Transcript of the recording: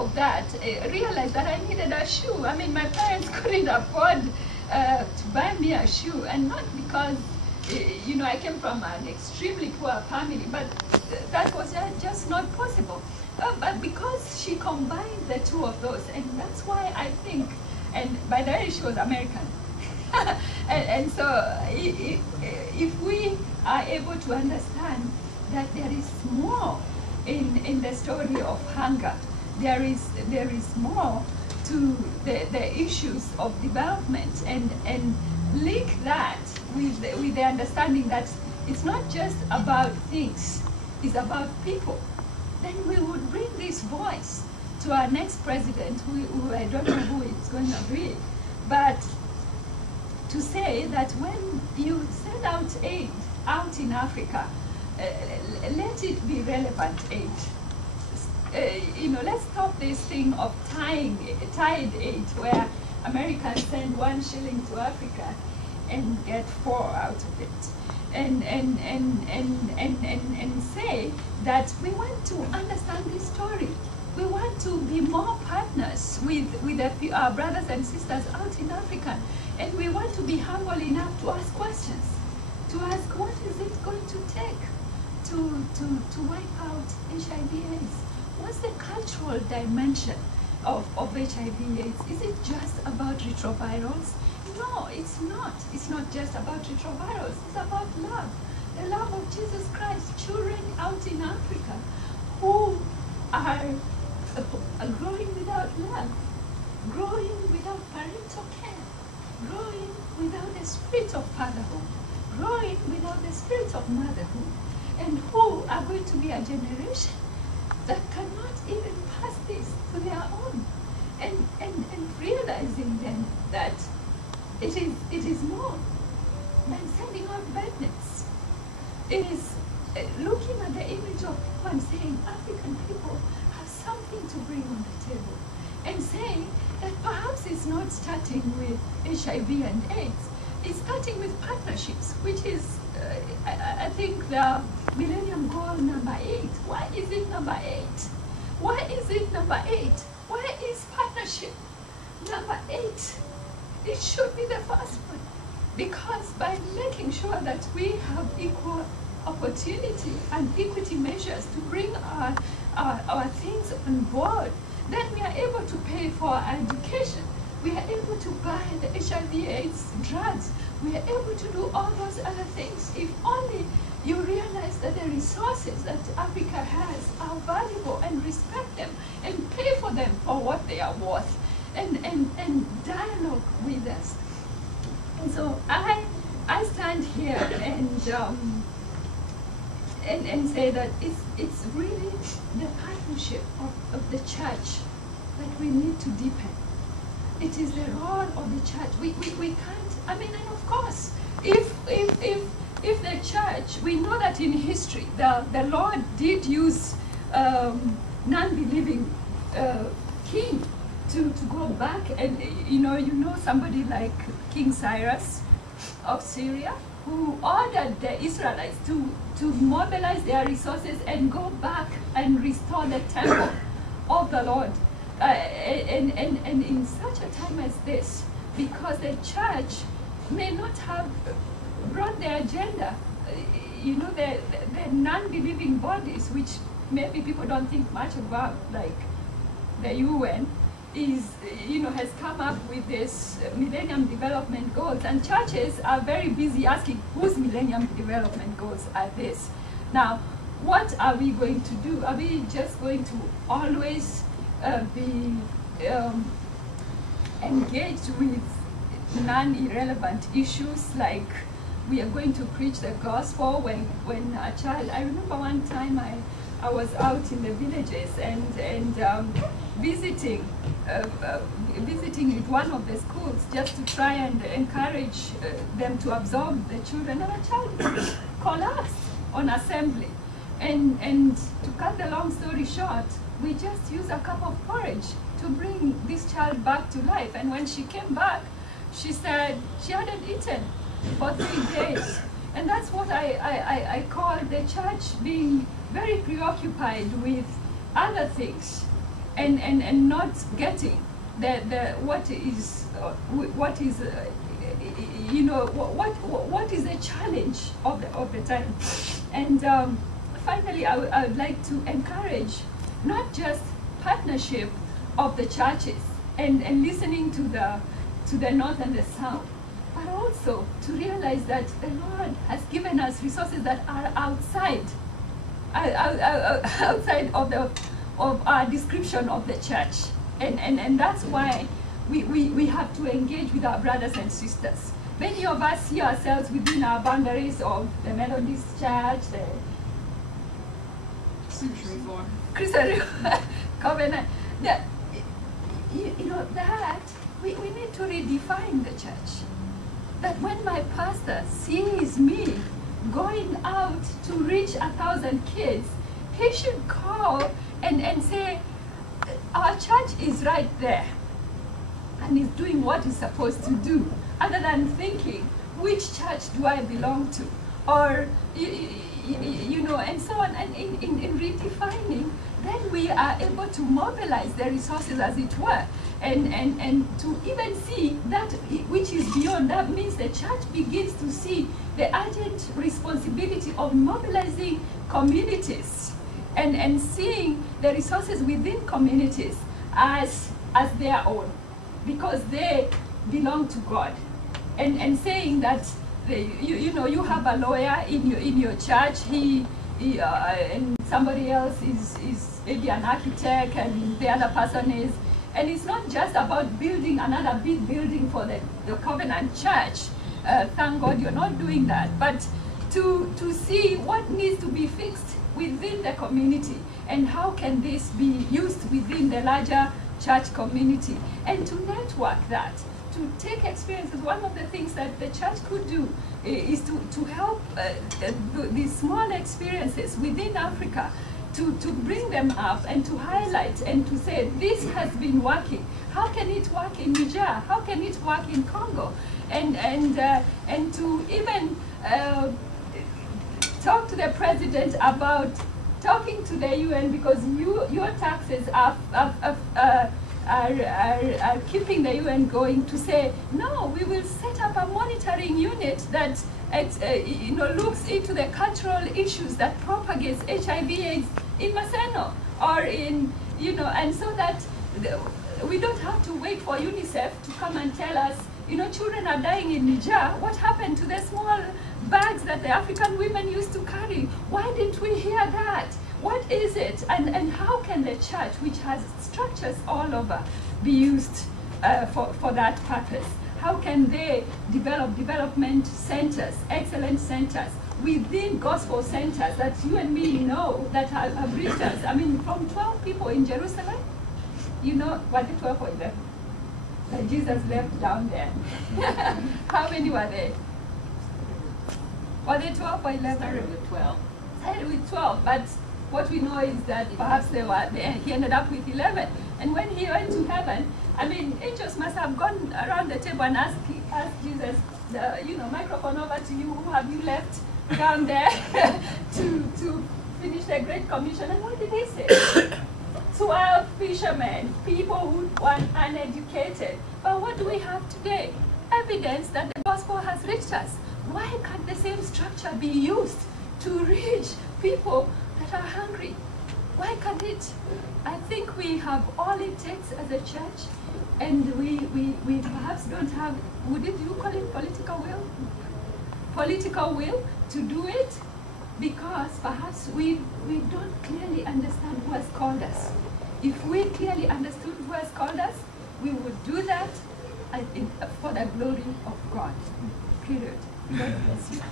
of that, I realized that I needed a shoe. I mean, my parents couldn't afford to buy me a shoe, and not because, you know, I came from an extremely poor family, but that was just not possible. But because she combined the two of those, and that's why I think, and by the way, she was American. and so if we are able to understand that there is more in the story of hunger, there is more to the issues of development, and link that with the understanding that it's not just about things, it's about people, then we would bring this voice to our next president, who I don't know who it's going to be, but to say that when you send out aid out in Africa, let it be relevant aid. You know, let's stop this thing of tied aid, where Americans send 1 shilling to Africa and get 4 out of it, and say that we want to understand this story. We want to be more partners with our brothers and sisters out in Africa, and we want to be humble enough to ask questions, to ask what is it going to take to wipe out HIV/AIDS? What's the cultural dimension of HIV/AIDS? Is it just about retrovirals? No, it's not. It's not just about retrovirals. It's about love. The love of Jesus Christ. Children out in Africa who are growing without love, growing without parental care, growing without the spirit of fatherhood, growing without the spirit of motherhood, and who are going to be a generation that cannot even pass this to their own, and realizing then that it is more than sending out bad nets. It is looking at the image of people and saying African people have something to bring on the table, and saying that perhaps it's not starting with HIV and AIDS, it's starting with partnerships, which is I think the Millennium Goal number 8. Why is it number 8? Why is it number 8? Why is partnership number 8? It should be the first one, because by making sure that we have equal opportunity and equity measures to bring our things on board, then we are able to pay for our education. We are able to buy the HIV/AIDS drugs. We are able to do all those other things. If only you realize that the resources that Africa has are valuable, and respect them and pay for them for what they are worth, and dialogue with us. And so I stand here and say that it's really the partnership of the church that we need to deepen. It is the role of the church. We can't, I mean, and of course, if the church, we know that in history, the Lord did use non-believing king to go back, and you know somebody like King Cyrus of Syria, who ordered the Israelites to mobilize their resources and go back and restore the temple of the Lord. And in such a time as this, because the church may not have brought the agenda, you know, the non-believing bodies, which maybe people don't think much about, like the UN, has come up with this Millennium Development Goals, and churches are very busy asking whose Millennium Development Goals are this. Now, what are we going to do? Are we just going to always be engaged with non-irrelevant issues, like we are going to preach the gospel when a child, I remember one time I was out in the villages and visiting with one of the schools just to try and encourage them to absorb the children, and a child collapsed on assembly. And to cut the long story short, we just used a cup of porridge to bring this child back to life. And when she came back, she said she hadn't eaten for 3 days. And that's what I call the church being very preoccupied with other things and not getting what is the challenge of the time. And finally, I would like to encourage not just partnership of the churches and listening to the north and the south, but also to realize that the Lord has given us resources that are outside of our description of the church, and that's why we have to engage with our brothers and sisters. Many of us see ourselves within our boundaries of the Methodist Church, the Christian Covenant. That, that we need to redefine the church. That when my pastor sees me going out to reach 1,000 kids, he should call and say, our church is right there and is doing what it's supposed to do, other than thinking, which church do I belong to? Or, and so on. And in redefining, then we are able to mobilize the resources, as it were, and to even see that which is beyond. That means the church begins to see the urgent responsibility of mobilizing communities and seeing the resources within communities as their own, because they belong to God, and saying that you have a lawyer in your church, and somebody else is maybe an architect, and the other person is, and it's not just about building another big building for the Covenant Church. Thank God you're not doing that, but to see what needs to be fixed within the community, and how can this be used within the larger church community, and to network that, to take experiences. One of the things that the church could do is to help these small experiences within Africa, to bring them up and to highlight and to say, this has been working. How can it work in Niger? How can it work in Congo? And to even talk to the president about talking to the UN, because your taxes are keeping the UN going, to say, no, we will set up a monitoring unit that looks into the cultural issues that propagates HIV/AIDS in Maseno, or in, and so that we don't have to wait for UNICEF to come and tell us, children are dying in Niger. What happened to the small bags that the African women used to carry? Why didn't we hear that? What is it? And how can the church, which has structures all over, be used for that purpose? How can they develop development centers, excellent centers, within gospel centers that you and me know that have reached us? I mean, from 12 people in Jerusalem, were they 12 or 11? That Jesus left down there. How many were there? Were they 12 or 11? Started with 12. Started with 12, but what we know is that perhaps he ended up with 11. And when he went to heaven, I mean, angels must have gone around the table and asked Jesus, microphone over to you, who have you left down there to finish the Great Commission? And what did he say? 12 fishermen, people who were uneducated. But what do we have today? Evidence that the gospel has reached us. Why can't the same structure be used to reach people that are hungry? Why can't it? I think we have all it takes as a church, and we perhaps don't have, you call it political will? Political will to do it, because perhaps we don't clearly understand who has called us. If we clearly understood who has called us, we would do that, I think, for the glory of God. Period. God bless you.